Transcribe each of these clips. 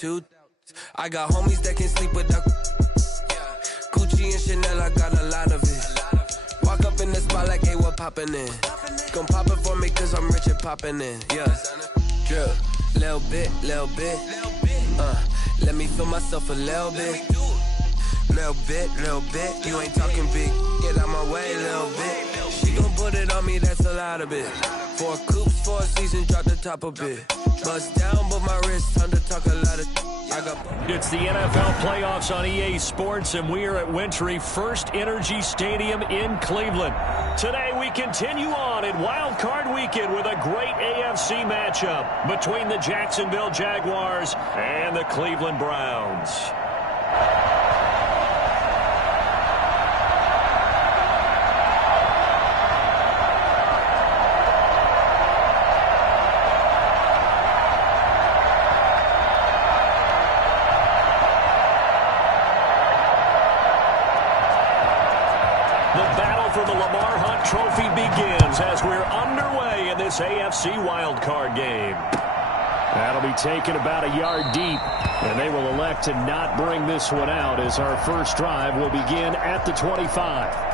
two. I got homies that can sleep without Gucci and Chanel, I got a lot of it. Walk up in the spot like, hey, what poppin' in? Gon' pop it for me cause I'm rich and poppin' in, yeah. Drip, little bit, let me feel myself a little bit. Little bit, you ain't talking big. Get out my way, little bit. She gon' put it on me, that's a lot of it. 4 coops, 4 seasons, drop the top a bit. Bust down, but my wrist, time to talk a lot of It's the NFL playoffs on EA Sports, and we are at Wintry First Energy Stadium in Cleveland. Today we continue on in Wild Card Weekend with a great AFC matchup between the Jacksonville Jaguars and the Cleveland Browns. Trophy begins as we're underway in this AFC wildcard game. That'll be taken about a yard deep, and they will elect to not bring this one out as our first drive will begin at the 25.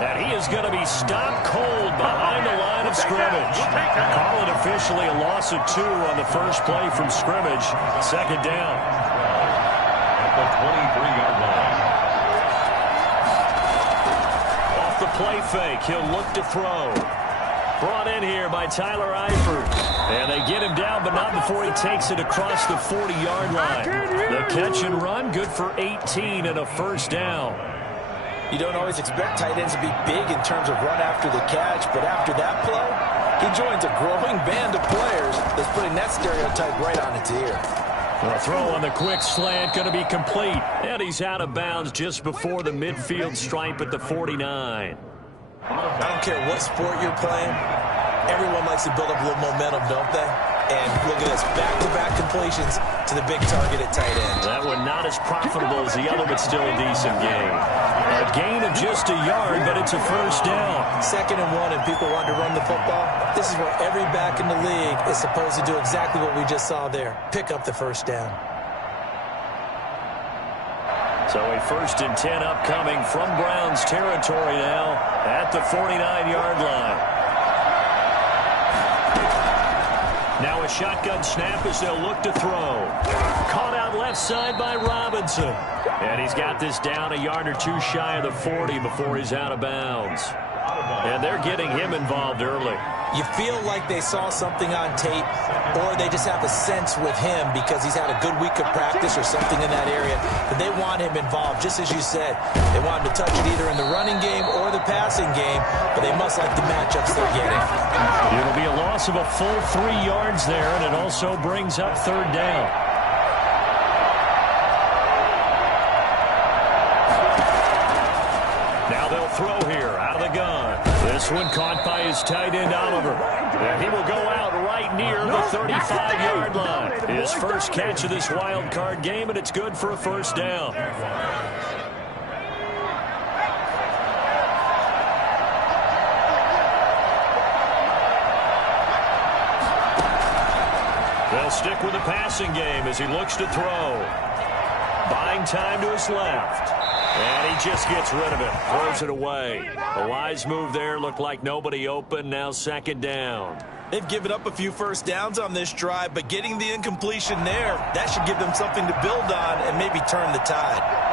And he is going to be stopped cold behind the line of scrimmage. Call it officially a loss of 2 on the first play from scrimmage. Second down. At the 23-yard line. Off the play fake, he'll look to throw. Brought in here by Tyler Eifert. And they get him down, but not before he takes it across the 40-yard line. The catch and run, good for 18 and a first down. You don't always expect tight ends to be big in terms of run after the catch, but after that play, he joins a growing band of players that's putting that stereotype right on its ear. The throw on the quick slant going to be complete, and he's out of bounds just before the midfield stripe at the 49. I don't care what sport you're playing, everyone likes to build up a little momentum, don't they? And look at this, back-to-back completions to the big target at tight end. That one not as profitable as the other, but still a decent gain. A gain of just a yard, but it's a first down. 2nd and 1, and people want to run the football. This is where every back in the league is supposed to do exactly what we just saw there. Pick up the first down. So a 1st and 10 upcoming from Browns territory now at the 49-yard line. Now a shotgun snap as they'll look to throw. Caught out left side by Robinson. And he's got this down a yard or 2 shy of the 40 before he's out of bounds. And they're getting him involved early. You feel like they saw something on tape, or they just have a sense with him because he's had a good week of practice or something in that area, that they want him involved, just as you said. They want him to touch it either in the running game or the passing game, but they must like the matchups they're getting. It'll be a loss of a full 3 yards there, and it also brings up 3rd down. Now they'll throw here out of the gun. This one caught by his tight end, Oliver. And he will go out right near the 35-yard line. His first catch of this wild card game, and it's good for a first down. They'll stick with the passing game as he looks to throw. Buying time to his left. And he just gets rid of it. Throws it away. A wise move there. Looked like nobody open. Now 2nd down. They've given up a few first downs on this drive, but getting the incompletion there, that should give them something to build on and maybe turn the tide.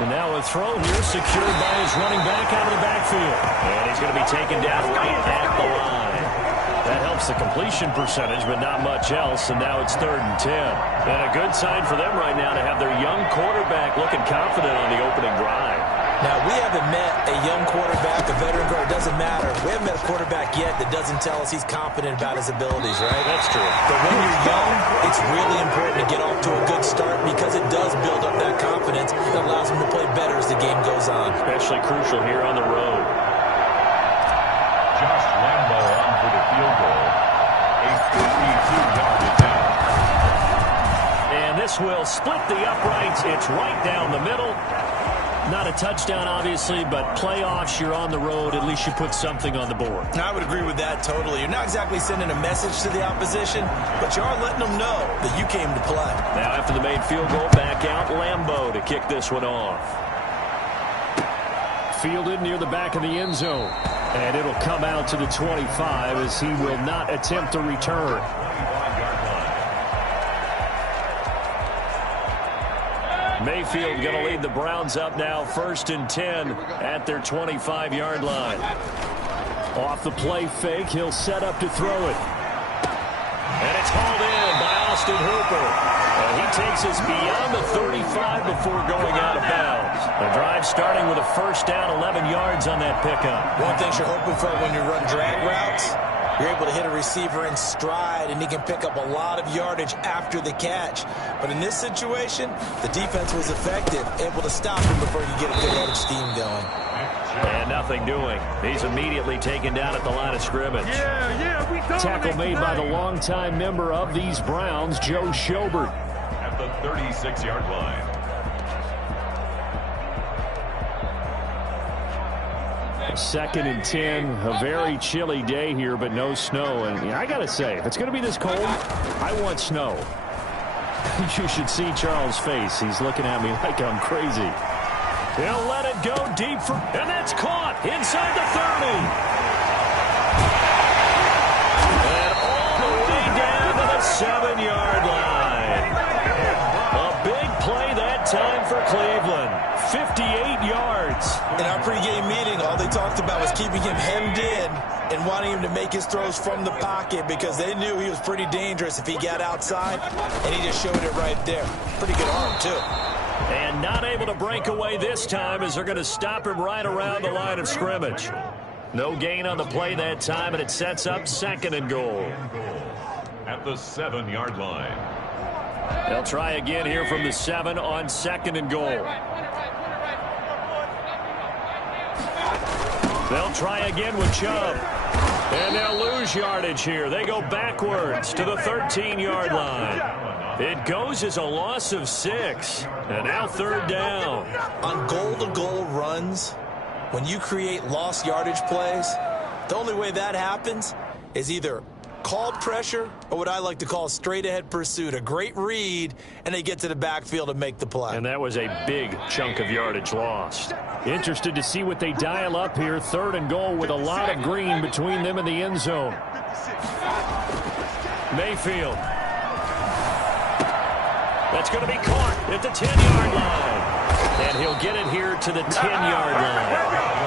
And now a throw here secured by his running back out of the backfield. And he's going to be taken down right at the line. That helps the completion percentage, but not much else. And now it's 3rd and 10. And a good sign for them right now to have their young quarterback looking confident on the opening drive. Now, we haven't met a young quarterback, a veteran guard, it doesn't matter. We haven't met a quarterback yet that doesn't tell us he's confident about his abilities, right? That's true. But when you're young, it's really important to get off to a good start because it does build up that confidence that allows him to play better as the game goes on. Especially crucial here on the road. Josh Lambo on for the field goal. A 52-yard attempt. And this will split the uprights. It's right down the middle. Not a touchdown, obviously, but playoffs, you're on the road. At least you put something on the board. I would agree with that totally. You're not exactly sending a message to the opposition, but you are letting them know that you came to play. Now, after the made field goal, back out Lambo to kick this one off. Fielded near the back of the end zone. And it'll come out to the 25 as he will not attempt a return. Mayfield going to lead the Browns up now, 1st and 10 at their 25-yard line. Off the play fake, he'll set up to throw it. And it's hauled in by Austin Hooper. And he takes us beyond the 35 before going out of bounds. The drive starting with a 1st down, 11 yards on that pickup. One thing you're hoping for when you run drag routes, you're able to hit a receiver in stride, and he can pick up a lot of yardage after the catch. But in this situation, the defense was effective, able to stop him before you get a good head of steam going. And nothing doing. He's immediately taken down at the line of scrimmage. Tackle made by the longtime member of these Browns, Joe Schobert. At the 36-yard line. Second and 10, a very chilly day here, but no snow. And I got to say, if it's going to be this cold, I want snow. You should see Charles' face. He's looking at me like I'm crazy. He'll let it go deep for, and that's caught inside the 30. And all the way down to the 7-yard line. A big play that time for Cleveland. 58 yards. In our pregame meeting, all they talked about was keeping him hemmed in and wanting him to make his throws from the pocket because they knew he was pretty dangerous if he got outside, and he just showed it right there. Pretty good arm, too. And not able to break away this time as they're going to stop him right around the line of scrimmage. No gain on the play that time, and it sets up 2nd and goal. At the 7-yard line. They'll try again here from the 7 on 2nd and goal. They'll try again with Chubb. And they'll lose yardage here. They go backwards to the 13-yard line. It goes as a loss of 6. And now 3rd down. On goal-to-goal runs, when you create lost yardage plays, the only way that happens is either called pressure or what I like to call straight-ahead pursuit. A great read, and they get to the backfield and make the play. And that was a big chunk of yardage lost. Interested to see what they dial up here. 3rd and goal with a lot of green between them and the end zone. Mayfield. That's going to be caught at the 10-yard line. And he'll get it here to the 10-yard line.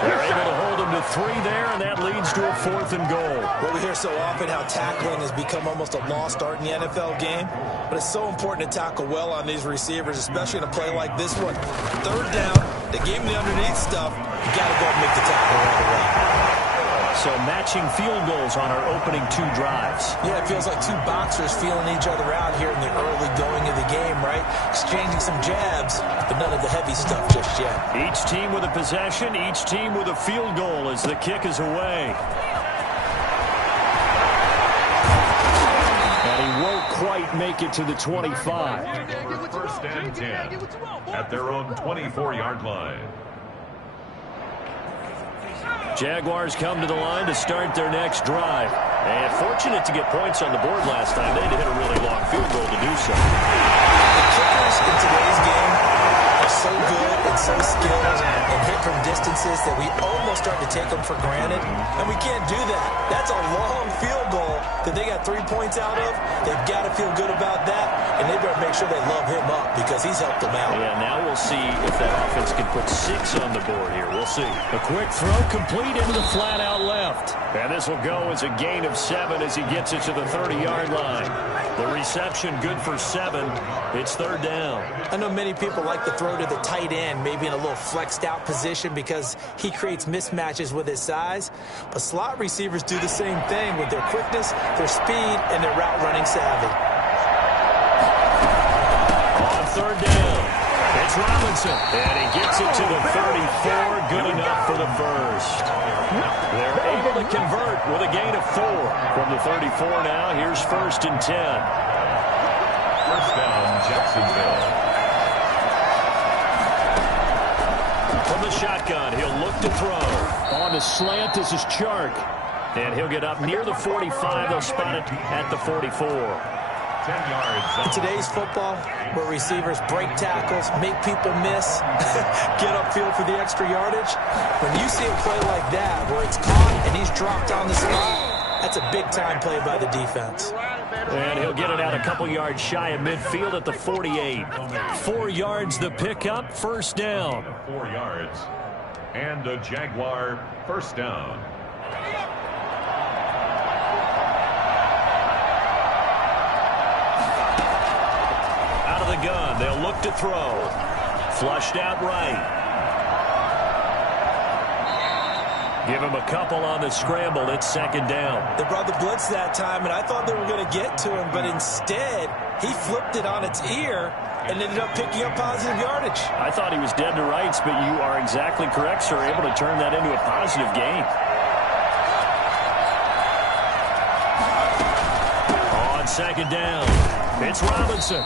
They're able to hold him to 3 there, and that leads to a 4th and goal. Well, we hear so often how tackling has become almost a lost art in the NFL game, but it's so important to tackle well on these receivers, especially in a play like this one. 3rd down, they gave him the underneath stuff. You got to go and make the tackle right away. So matching field goals on our opening 2 drives. Yeah, it feels like 2 boxers feeling each other out here in the early going of the game, right? Exchanging some jabs, but none of the heavy stuff just yet. Each team with a possession, each team with a field goal as the kick is away. And he won't quite make it to the 25. 1st and 10 at their own 24-yard line. Jaguars come to the line to start their next drive. And fortunate to get points on the board last time. They had to hit a really long field goal to do so. The kickers in today's game are so good and so skilled and hit from distances that we almost start to take them for granted. And we can't do that. That's a long field goal that they got 3 points out of, they've got to feel good about that, and they better make sure they love him up because he's helped them out. Yeah, now we'll see if that offense can put 6 on the board here. We'll see. A quick throw complete into the flat out left. And this will go as a gain of 7 as he gets it to the 30-yard line. The reception good for 7. It's 3rd down. I know many people like to throw to the tight end, maybe in a little flexed out position because he creates mismatches with his size. But slot receivers do the same thing with their quickness, their speed, and their route running savvy. On 3rd down, it's Robinson. And he gets it to the 34. Good enough for the first. They're able to convert with a gain of 4. From the 34 now, here's 1st and 10. 1st down, Jacksonville. From the shotgun, he'll look to throw. On the slant, this is Chark. And he'll get up near the 45. They'll spot it at the 44. 10 yards. In today's football, where receivers break tackles, make people miss, get upfield for the extra yardage, when you see a play like that where it's caught and he's dropped on the spot, that's a big-time play by the defense. And he'll get it out a couple yards shy of midfield at the 48. 4 yards the pickup, 1st down. 4 yards. And a Jaguar 1st down. Out of the gun, they'll look to throw. Flushed out right. Give him a couple on the scramble. It's 2nd down. They brought the blitz that time, and I thought they were going to get to him, but instead, he flipped it on its ear and ended up picking up positive yardage. I thought he was dead to rights, but you are exactly correct, sir. Able to turn that into a positive gain. On 2nd down, it's Robinson.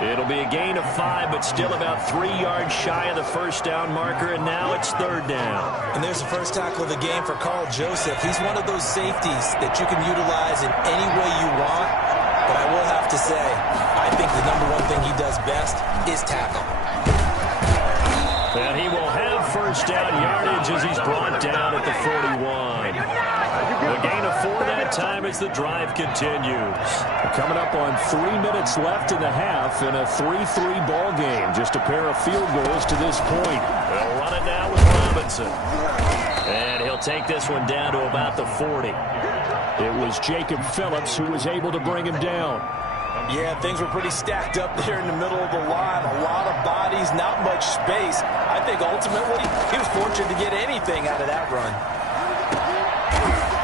It'll be a gain of 5, but still about 3 yards shy of the 1st down marker, and now it's 3rd down. And there's the first tackle of the game for Carl Joseph. He's one of those safeties that you can utilize in any way you want, but I will have to say, I think the #1 thing he does best is tackle. And he will have 1st down yardage as he's brought down at the 41. The gain of 4 that time as the drive continues. Coming up on 3 minutes left in the half in a 3-3 ball game. Just a pair of field goals to this point. They'll run it now with Robinson. And he'll take this one down to about the 40. It was Jacob Phillips who was able to bring him down. Yeah, things were pretty stacked up there in the middle of the line. A lot of bodies, not much space. I think ultimately he was fortunate to get anything out of that run.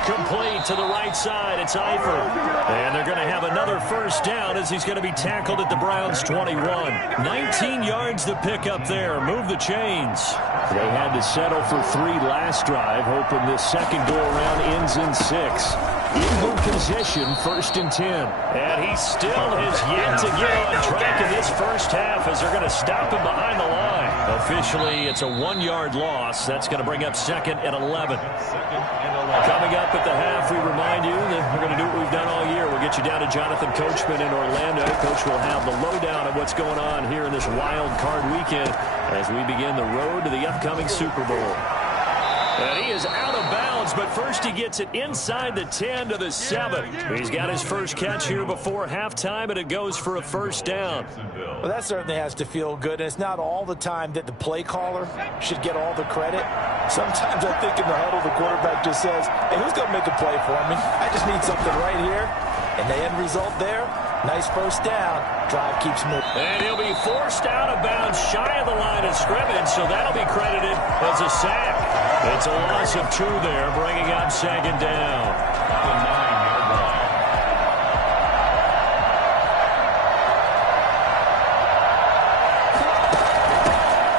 Complete to the right side. It's Eifert. And they're going to have another 1st down as he's going to be tackled at the Browns' 21. 19 yards the pick up there. Move the chains. They had to settle for 3 last drive, hoping this second go-around ends in 6. In good position, 1st and 10. And he still has yet to get on track in this first half as they're going to stop him behind the line. Officially, it's a 1-yard loss. That's going to bring up 2nd and 11. Coming up at the half, we remind you that we're going to do what we've done all year. We'll get you down to Jonathan Coachman in Orlando. Coach will have the lowdown of what's going on here in this wild card weekend as we begin the road to the upcoming Super Bowl. And he is out of bounds, but first he gets it inside the 10 to the 7. He's got his first catch here before halftime, and it goes for a 1st down. Well, that certainly has to feel good, and it's not all the time that the play caller should get all the credit. Sometimes I think in the huddle, the quarterback just says, hey, who's going to make a play for me? I just need something right here. And the end result there, nice 1st down. Drive keeps moving. And he'll be forced out of bounds shy of the line of scrimmage, so that'll be credited as a sack. It's a loss of 2 there, bringing up 2nd down. The 9-yard line.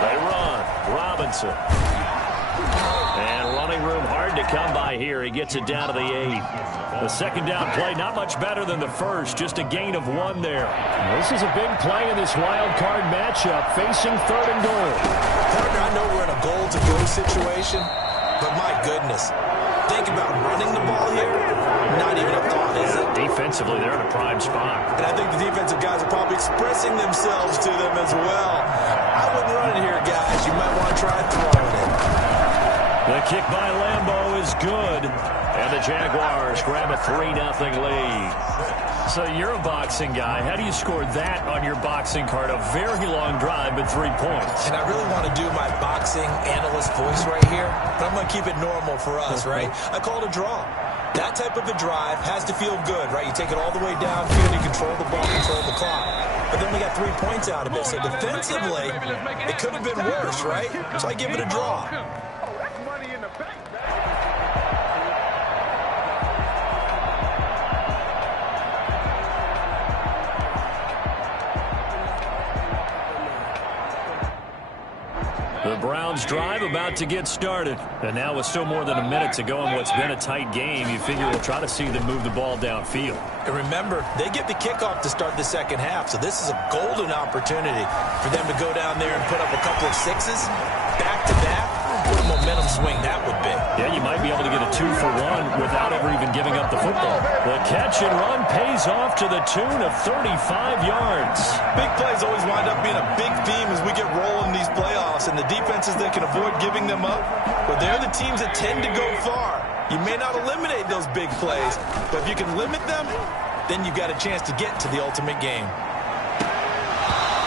They run. Robinson. And running room hard to come by here. He gets it down to the 8. The 2nd down play, not much better than the first. Just a gain of 1 there. This is a big play in this wild card matchup, facing 3rd and goal. Partner, I know we're in a goal-to-go situation, but my goodness. Think about running the ball here. Not even a thought, is it? Defensively, they're in a prime spot. And I think the defensive guys are probably expressing themselves to them as well. I wouldn't run it here, guys. You might want to try throwing it. The kick by Lambeau is good. And the Jaguars grab a 3-0 lead. So you're a boxing guy. How do you score that on your boxing card? A very long drive, but 3 points. And I really want to do my boxing analyst voice right here, but I'm going to keep it normal for us, right? I call it a draw. That type of a drive has to feel good, right? You take it all the way downfield, you control the ball, control the clock. But then we got 3 points out of it. So defensively, it could have been worse, right? So I give it a draw. The Browns drive about to get started. And now with still more than a minute to go in what's been a tight game, you figure we'll try to see them move the ball downfield. And remember, they get the kickoff to start the second half, so this is a golden opportunity for them to go down there and put up a couple of sixes back-to-back. What a momentum swing that would be. Yeah, you might be able to get a 2-for-1 without ever even giving up the football. The catch and run pays off to the tune of 35 yards. Big plays always wind up being a big theme as we get rolling these playoffs, and the defenses that can avoid giving them up, well, they're the teams that tend to go far. You may not eliminate those big plays, but if you can limit them, then you've got a chance to get to the ultimate game.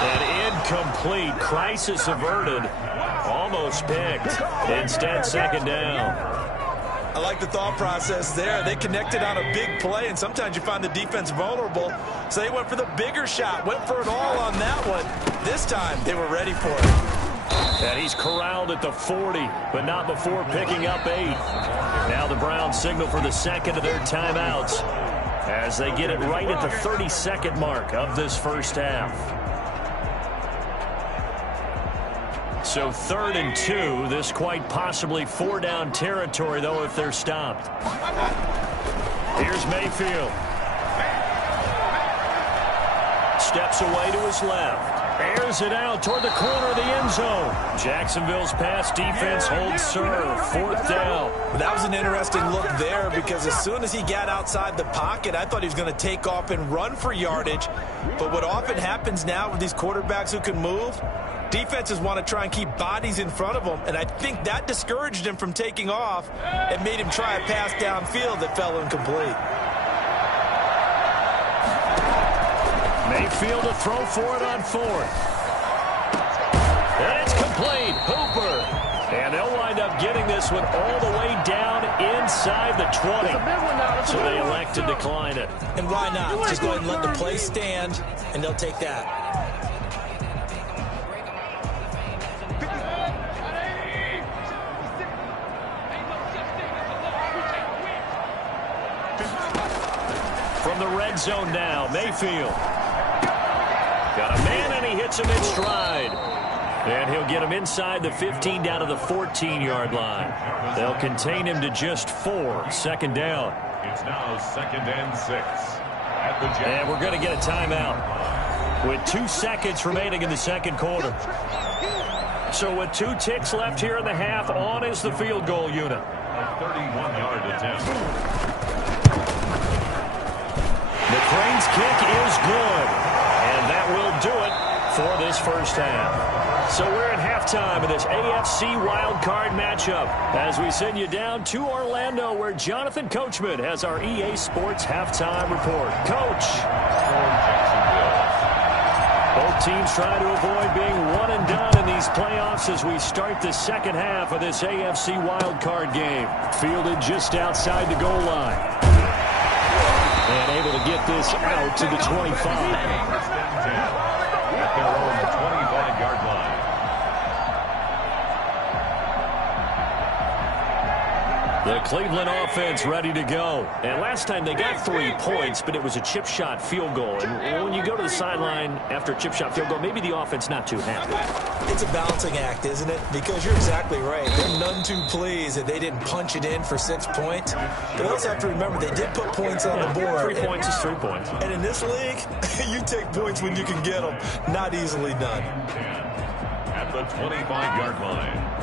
An incomplete, crisis averted, almost picked. Instead, second down. I like the thought process there. They connected on a big play, and sometimes you find the defense vulnerable. So they went for the bigger shot, went for it all on that one. This time, they were ready for it. And he's corralled at the 40, but not before picking up 8. Now the Browns signal for the second of their timeouts as they get it right at the 32nd mark of this first half. So 3rd and 2, this quite possibly 4-down territory, though, if they're stopped. Here's Mayfield. Steps away to his left. Airs it out toward the corner of the end zone. Jacksonville's pass defense holds serve. 4th down. That was an interesting look there because as soon as he got outside the pocket, I thought he was going to take off and run for yardage. But what often happens now with these quarterbacks who can move, defenses want to try and keep bodies in front of them, and I think that discouraged him from taking off and made him try a pass downfield that fell incomplete. Mayfield to throw for it on 4th. And it's complete. Hooper. And they'll wind up getting this one all the way down inside the 20. So they elect to decline it. And why not? Just go ahead and let the play stand, and they'll take that. From the red zone now, Mayfield. Got a man, and he hits him in stride. And he'll get him inside the 15 down to the 14-yard line. They'll contain him to just 4. 2nd down. It's now 2nd and 6. And we're going to get a timeout with 2 seconds remaining in the second quarter. So with 2 ticks left here in the half, on is the field goal unit. A 31-yard attempt. McCrane's kick is good. And that will do it for this first half. So we're at halftime of this AFC wildcard matchup as we send you down to Orlando where Jonathan Coachman has our EA Sports halftime report. Coach. Both teams trying to avoid being one and done in these playoffs as we start the second half of this AFC wildcard game. Fielded just outside the goal line. And able to get this out to the 25. At their own 25-yard line. The Cleveland offense ready to go. And last time they got 3 points, but it was a chip shot field goal. And when you go to the sideline after a chip shot field goal, maybe the offense not too happy. It's a balancing act, isn't it? Because you're exactly right. They're none too pleased that they didn't punch it in for 6 points. But they also have to remember they did put points on the board. 3 points is 3 points. And in this league, you take points when you can get them. Not easily done. At the 25-yard line.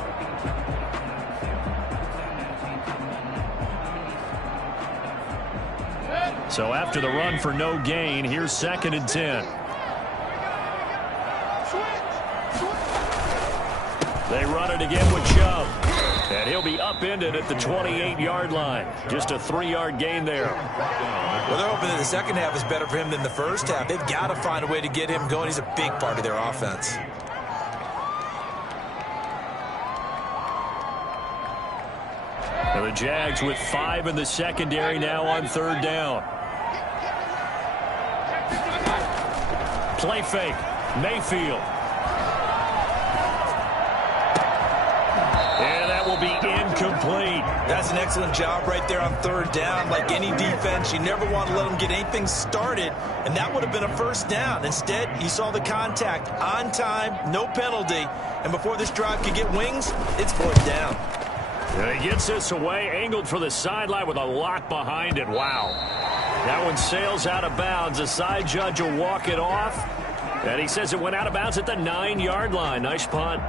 So after the run for no gain, here's 2nd and 10. They run it again with Chubb. And he'll be upended at the 28-yard line. Just a 3-yard gain there. Well, they're hoping that the second half is better for him than the first half. They've got to find a way to get him going. He's a big part of their offense. And the Jags with 5 in the secondary now on 3rd down. Play fake. Mayfield. And that will be incomplete. That's an excellent job right there on 3rd down. Like any defense, you never want to let them get anything started, and that would have been a first down. Instead, you saw the contact on time, no penalty, and before this drive could get wings, it's 4th down. And he gets this away, angled for the sideline with a lock behind it. Wow. That one sails out of bounds. The side judge will walk it off. And he says it went out of bounds at the 9-yard line. Nice punt.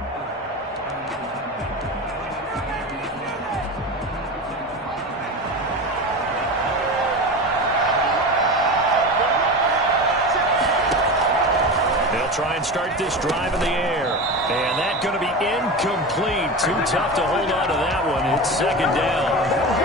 They'll try and start this drive in the air. And that's going to be incomplete. Too tough to hold on to that one. It's 2nd down.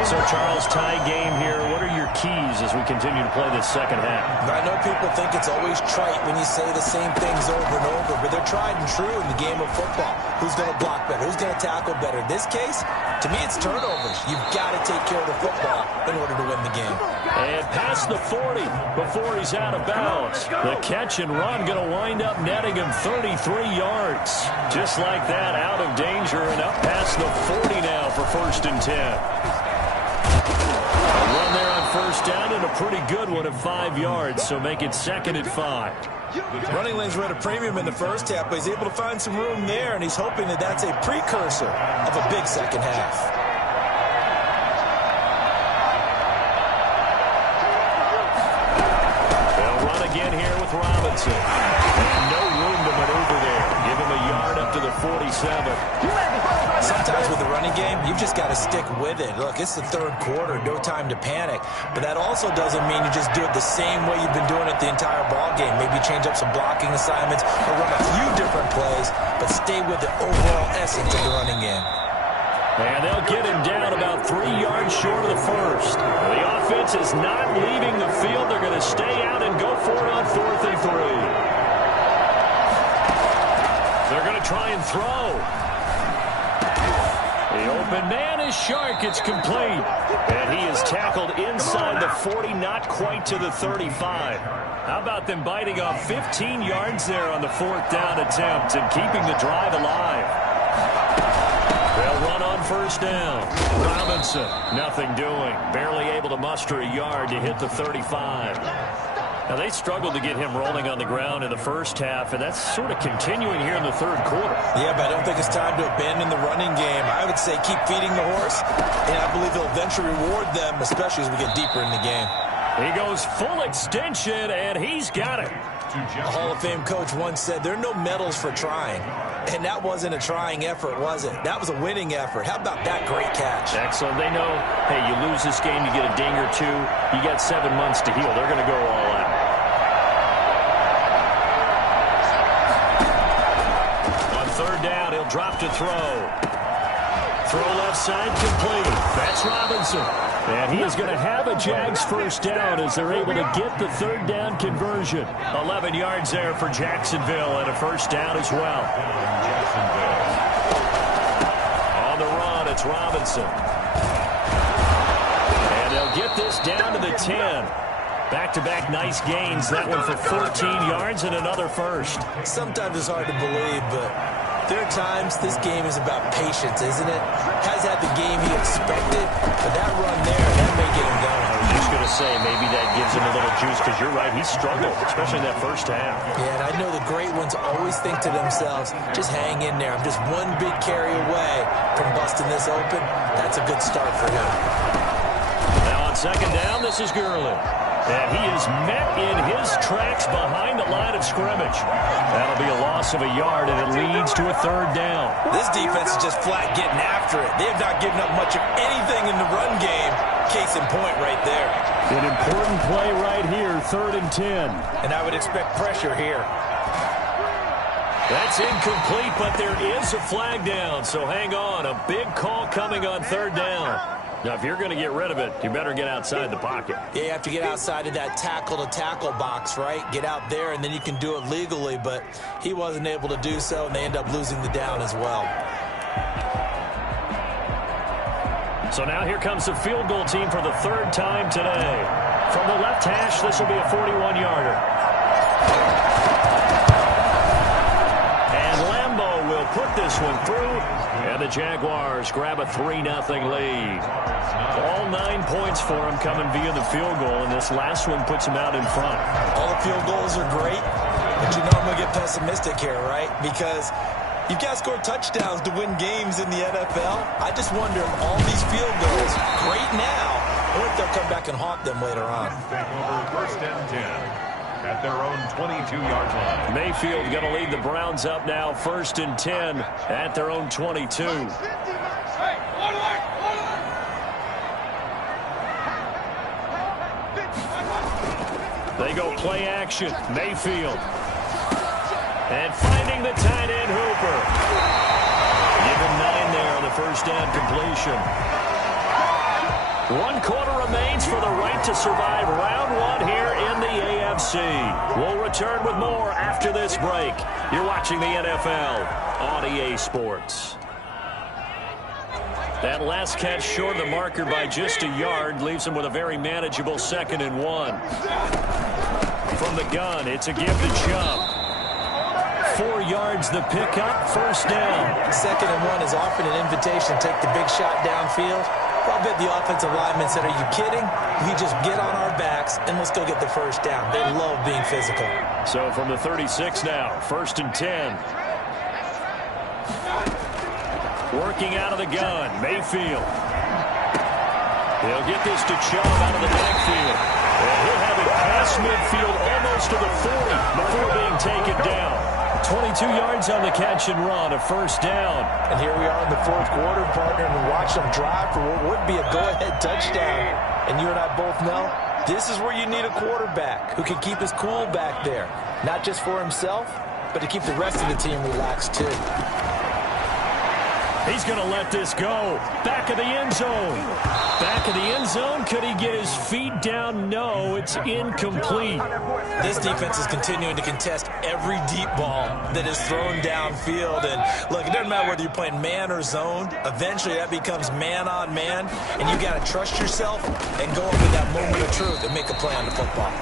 So, Charles, tie game here. What are your keys as we continue to play this second half? I know people think it's always trite when you say the same things over and over, but they're tried and true in the game of football. Who's going to block better? Who's going to tackle better? In this case, to me, it's turnovers. You've got to take care of the football in order to win the game. And past the 40 before he's out of bounds. The catch and run going to wind up netting him 33 yards. Just like that, out of danger and up past the 40 now for 1st and 10. A run there on 1st down and a pretty good one at 5 yards, so make it 2nd and 5. Running lanes were at a premium in the first half, but he's able to find some room there, and he's hoping that that's a precursor of a big second half. They'll run again here with Robinson. And no room to maneuver there. Give him a yard up to the 47. Sometimes with the running game, you've just got to stick with it. Look, it's the 3rd quarter, no time to panic. But that also doesn't mean you just do it the same way you've been doing it the entire ball game. Maybe change up some blocking assignments or run a few different plays, but stay with the overall essence of the running game. And they'll get him down about 3 yards short of the first. The offense is not leaving the field. They're going to stay out and go for it on 4th and 3. They're going to try and throw. The open man is Shark. It's complete. And he is tackled inside the 40, not quite to the 35. How about them biting off 15 yards there on the 4th down attempt and keeping the drive alive? They'll run on 1st down. Robinson, nothing doing. Barely able to muster a yard to hit the 35. Now, they struggled to get him rolling on the ground in the first half, and that's sort of continuing here in the 3rd quarter. Yeah, but I don't think it's time to abandon the running game. I would say keep feeding the horse, and I believe he'll eventually reward them, especially as we get deeper in the game. He goes full extension, and he's got it. A Hall of Fame coach once said, there are no medals for trying. And that wasn't a trying effort, was it? That was a winning effort. How about that great catch? Excellent. They know, hey, you lose this game, you get a ding or two. You got 7 months to heal. They're going to go all out. On 3rd down, he'll drop to throw. Throw left side complete. That's Robinson. And he is going to have a Jags 1st down as they're able to get the 3rd down conversion. 11 yards there for Jacksonville and a 1st down as well. On the run, it's Robinson. And they'll get this down to the 10. Back-to-back nice gains. That one for 14 yards and another 1st. Sometimes it's hard to believe, but there are times this game is about patience, isn't it? Has had the game he expected, but that run there, that may get him going. I was just going to say, maybe that gives him a little juice, because you're right, he struggled, especially in that first half. Yeah, and I know the great ones always think to themselves, just hang in there. I'm just one big carry away from busting this open. That's a good start for him. Now on 2nd down, this is Gurley. And he is met in his tracks behind the line of scrimmage. That'll be a loss of a yard, and it leads to a 3rd down. This defense is just flat getting after it. They have not given up much of anything in the run game. Case in point right there. An important play right here, 3rd and 10. And I would expect pressure here. That's incomplete, but there is a flag down, so hang on. A big call coming on third down. Now, if you're going to get rid of it, you better get outside the pocket. Yeah, you have to get outside of that tackle-to-tackle box, right? Get out there, and then you can do it legally, but he wasn't able to do so, and they end up losing the down as well. So now here comes the field goal team for the third time today. From the left hash, this will be a 41-yarder. Put this one through, and the Jaguars grab a 3-0 lead. All 9 points for them coming via the field goal, and this last one puts them out in front. All the field goals are great, but you know I'm going to get pessimistic here, right? Because you've got to score touchdowns to win games in the NFL. I just wonder if all these field goals, great now, or if they'll come back and haunt them later on. First and 10. At their own 22-yard line. Mayfield going to lead the Browns up now, 1st and 10 at their own 22. They go play action. Mayfield. And finding the tight end Hooper. Give him 9 there on the first down completion. 1 quarter remains for the right to survive round 1 here in the AFC. We'll return with more after this break. You're watching the NFL on EA Sports. That last catch short of the marker by just a yard leaves him with a very manageable 2nd and 1. From the gun, it's a give to Chubb. 4 yards the pickup, first down. 2nd and 1 is often an invitation to take the big shot downfield. I'll bet the offensive lineman said, are you kidding? We just get on our backs and let's go get the first down. They love being physical. So from the 36 now, 1st and 10. Working out of the gun, Mayfield. He'll get this to Chubb out of the backfield. And he'll have it past midfield almost to the 40 before being taken down. 22 yards on the catch and run, a first down. And here we are in the 4th quarter, partner, and watch them drive for what would be a go-ahead touchdown. And you and I both know this is where you need a quarterback who can keep his cool back there. Not just for himself, but to keep the rest of the team relaxed too. He's going to let this go. Back of the end zone. Back of the end zone. Could he get his feet down? No, it's incomplete. This defense is continuing to contest every deep ball that is thrown downfield. And look, it doesn't matter whether you're playing man or zone. Eventually that becomes man on man. And you got to trust yourself and go up with that moment of truth and make a play on the football.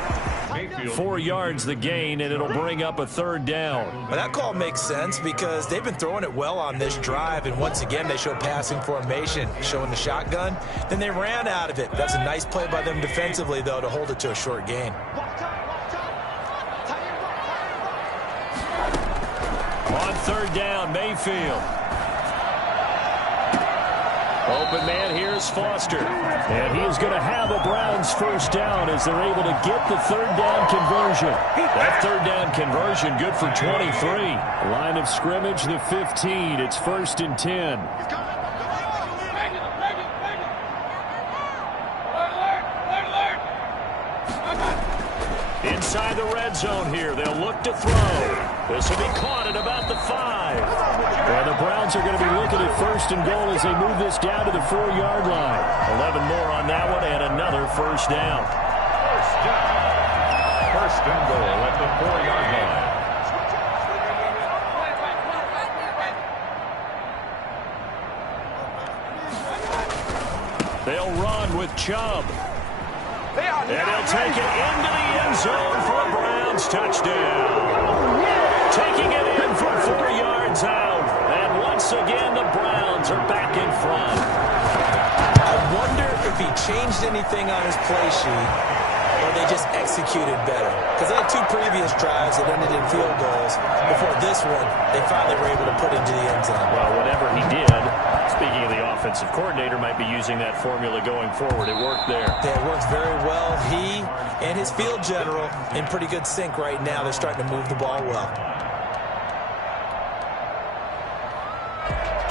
4 yards the gain, and it'll bring up a 3rd down. Well, that call makes sense because they've been throwing it well on this drive, and once again they show passing formation, showing the shotgun. Then they ran out of it. That's a nice play by them defensively, though, to hold it to a short gain. On 3rd down, Mayfield. Open man, here's Foster. And he is going to have a Browns first down as they're able to get the 3rd down conversion. That 3rd down conversion good for 23. Line of scrimmage, the 15. It's 1st and 10. Inside the red zone here. They'll look to throw. This will be caught at about the 5. Well, the Browns are going to be looking at 1st and goal as they move this down to the 4-yard line. 11 more on that one and another first down. First and goal at the 4-yard line. They'll run with Chubb. And he'll take it into the end zone for a Browns touchdown. Taking it in from 4 yards out. And once again, the Browns are back in front. I wonder if he changed anything on his play sheet or they just executed better. Because they had 2 previous drives that ended in field goals. Before this one, they finally were able to put into the end zone. Well, whatever he did, speaking of the offensive coordinator, might be using that formula going forward. It worked there. Yeah, it works very well. He and his field general in pretty good sync right now. They're starting to move the ball well.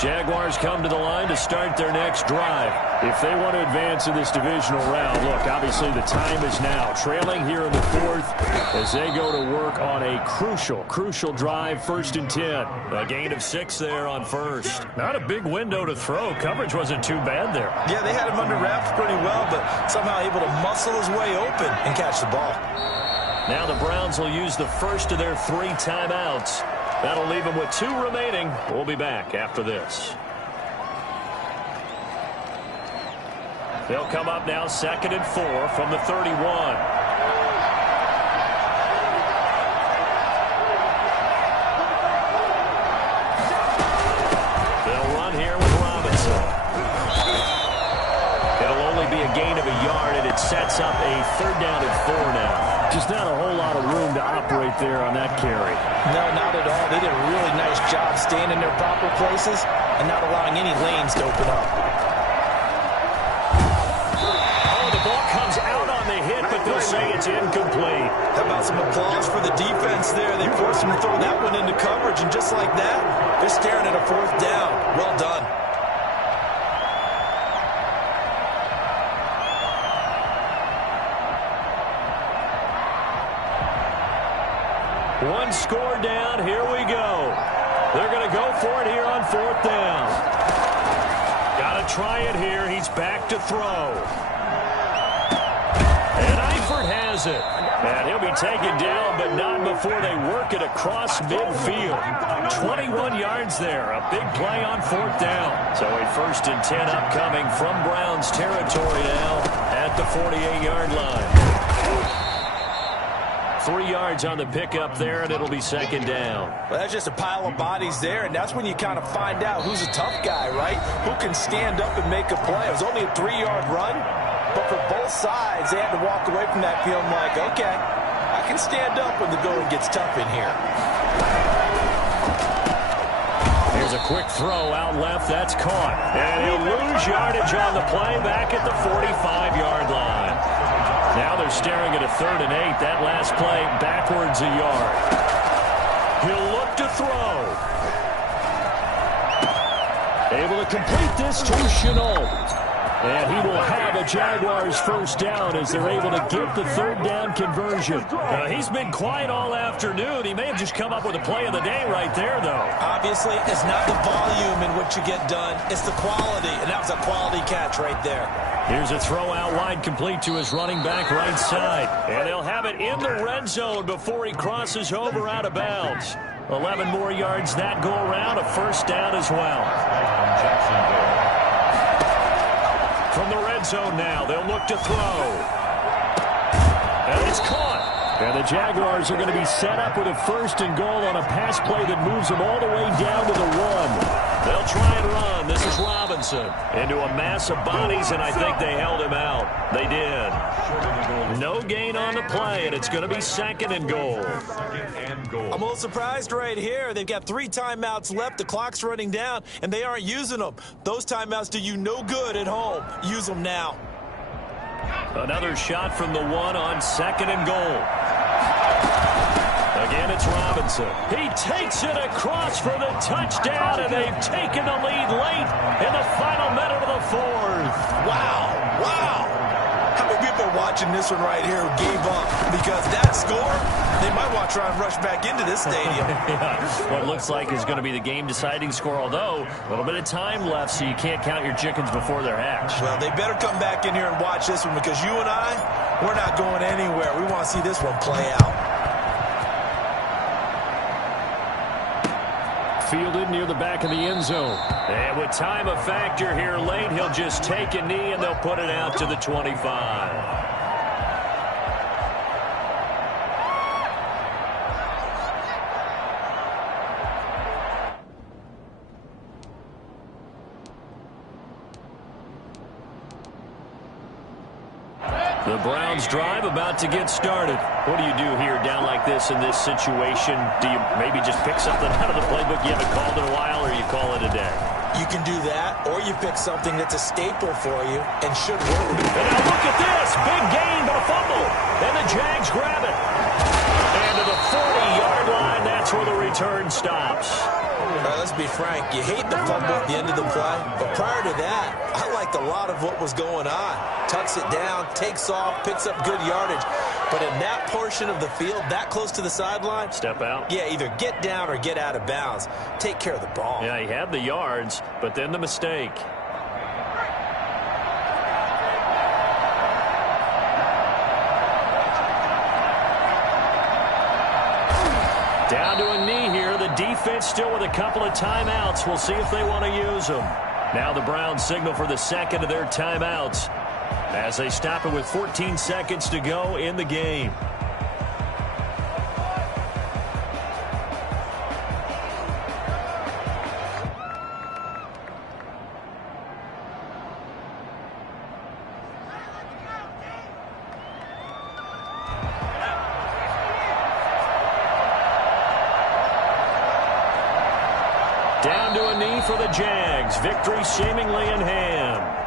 Jaguars come to the line to start their next drive. If they want to advance in this divisional round, look, obviously the time is now. Trailing here in the fourth as they go to work on a crucial drive, 1st and 10. A gain of 6 there on first. Not a big window to throw. Coverage wasn't too bad there. Yeah, they had him under wraps pretty well, but somehow able to muscle his way open and catch the ball. Now the Browns will use the first of their 3 timeouts. That'll leave them with 2 remaining. We'll be back after this. They'll come up now 2nd and 4 from the 31. They'll run here with Robinson. It'll only be a gain of a yard, and it sets up a 3rd down and 4 now. Just not a whole lot of room to operate there on that carry. No, not at all. They did a really nice job staying in their proper places and not allowing any lanes to open up. Oh, the ball comes out on the hit, but they'll say it's incomplete. How about some applause for the defense there? They forced him to throw that one into coverage, and just like that, they're staring at a 4th down. Well done. One score down. Here we go. They're going to go for it here on 4th down. Got to try it here. He's back to throw. And Eifert has it. And he'll be taken down, but not before they work it across midfield. 21 yards there. A big play on 4th down. So a 1st and 10 upcoming from Browns territory now at the 48-yard line. 3 yards on the pickup there, and it'll be 2nd down. Well, that's just a pile of bodies there, and that's when you kind of find out who's a tough guy, right? Who can stand up and make a play. It was only a 3-yard run, but for both sides, they had to walk away from that feeling like, okay, I can stand up when the going gets tough in here. Here's a quick throw out left. That's caught. And he'll lose yardage on the play back at the 45-yard line. Now they're staring at a 3rd and 8. That last play backwards a yard. He'll look to throw. Able to complete this to Chenault. And he will have a Jaguars 1st down as they're able to get the 3rd down conversion. He's been quiet all afternoon. He may have just come up with a play of the day right there, though. Obviously, it's not the volume in which you get done. It's the quality, and that was a quality catch right there. Here's a throw out wide complete to his running back right side. And they'll have it in the red zone before he crosses over out of bounds. 11 more yards that go around, a 1st down as well. From the red zone now, they'll look to throw. And it's caught. And the Jaguars are going to be set up with a 1st and goal on a pass play that moves them all the way down to the 1. They'll try and run. This is Robinson into a mass of bodies, and I think they held him out. They did. No gain on the play, and it's going to be 2nd and goal. I'm a little surprised right here. They've got 3 timeouts left. The clock's running down, and they aren't using them. Those timeouts do you no good at home. Use them now. Another shot from the 1 on 2nd and goal. Again, it's Robinson. He takes it across for the touchdown, and they've taken the lead late in the final minute of the 4th. Wow. How many people are watching this one right here who gave up? Because that score, they might want to try and rush back into this stadium. Yeah, what looks like is going to be the game-deciding score, although a little bit of time left, so you can't count your chickens before they're hatched. Well, they better come back in here and watch this one, because you and I, we're not going anywhere. We want to see this one play out. Fielded near the back of the end zone. And with time a factor here late, he'll just take a knee and they'll put it out to the 25. The Browns drive about to get started. What do you do here down like this in this situation? Do you maybe just pick something out of the playbook you haven't called in a while, or you call it a day? You can do that, or you pick something that's a staple for you and should work. And now look at this. Big gain, but a fumble. And the Jags grab it. And to the 40-yard line, that's where the return stops. All right, let's be frank. You hate the fumble at the end of the play, but prior to that, I liked a lot of what was going on. Tucks it down, takes off, picks up good yardage. But in that portion of the field, that close to the sideline, step out. Yeah, either get down or get out of bounds. Take care of the ball. Yeah, he had the yards, but then the mistake. Down to a knee here. The defense still with a couple of timeouts. We'll see if they want to use them. Now the Browns signal for the second of their timeouts as they stop it with 14 seconds to go in the game. Down to a knee for the Jags. Victory seemingly in hand.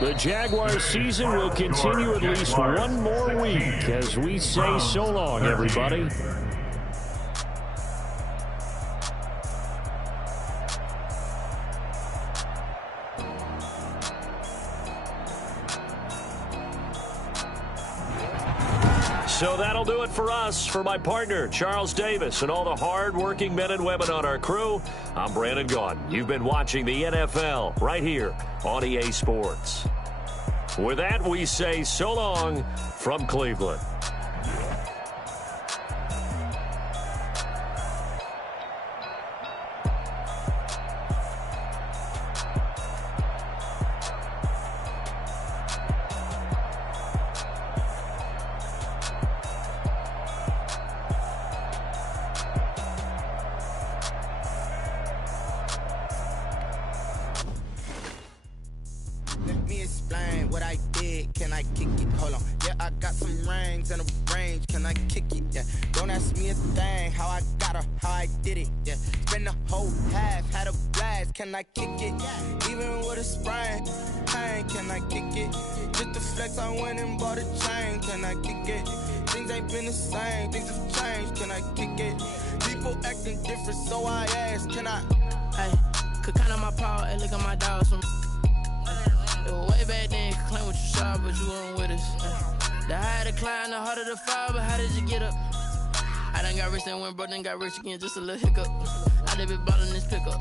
The Jaguars season will continue at least one more week as we say so long, everybody. So that'll do it for us. For my partner, Charles Davis, and all the hard-working men and women on our crew, I'm Brandon Gaudin. You've been watching the NFL right here on EA Sports. With that, we say so long from Cleveland. What I did, can I kick it? Hold on. Yeah, I got some rings and a range. Can I kick it? Yeah. Don't ask me a thing. How I got her, how I did it. Yeah. Spend the whole half, had a blast. Can I kick it? Even with a sprain, pain. Can I kick it? Just the flex, I went and bought a chain. Can I kick it? Things ain't been the same. Things have changed. Can I kick it? People acting different, so I asked. Can I? Hey, could count on my power and look at my dogs from. Way back then, could claim what you saw, but you weren't with us. The higher the climb, the harder the fall, but how did you get up? I done got rich and went broke, then got rich again, just a little hiccup. I done been ballin' this pickup.